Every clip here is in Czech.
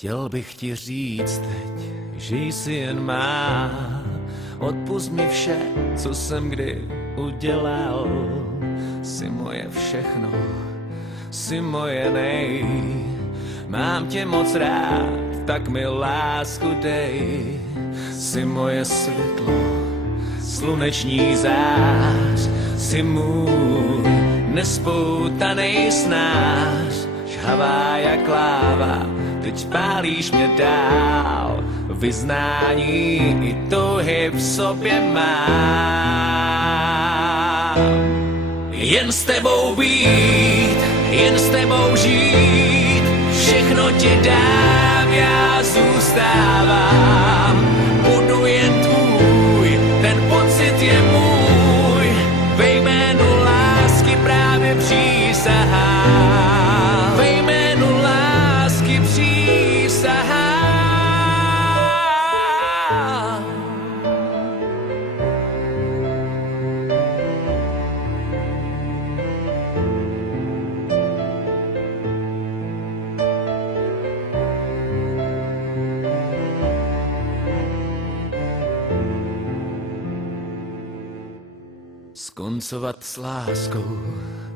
Chtěl bych ti říct teď, že jsi jen má. Odpusť mi vše, co jsem kdy udělal. Jsi moje všechno, jsi moje nej. Mám tě moc rád, tak mi lásku dej. Jsi moje světlo, sluneční zář. Jsi můj nespoutanej snář. Žhavá jak láva, teď pálíš mě dál. Vyznání i touhy v sobě mám. Jen s tebou být, jen s tebou žít. Všechno ti dám, já zůstávám. Budu jen tvůj, ten pocit je můj. Ve jménu lásky právě přísahám. Ve jménu lásky přísahám. Skoncovat s láskou,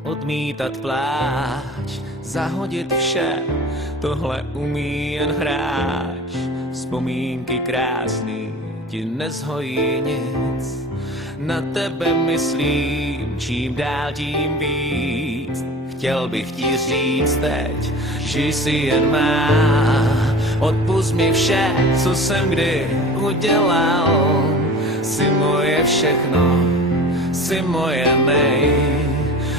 odmítat pláč, zahodit vše, tohle umí jen hráč. Vzpomínky krásný ti nezhojí nic, na tebe myslím čím dál tím víc. Chtěl bych ti říct teď, že jsi jen má. Odpusť mi vše, co jsem kdy udělal. Jsi moje všechno, jsi moje nej.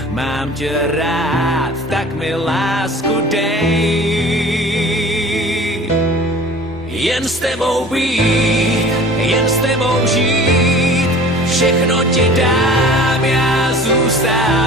Mám tě rád, tak mi lásku dej. Jen s tebou být, jen s tebou žít. Všechno ti dám, já zůstávám.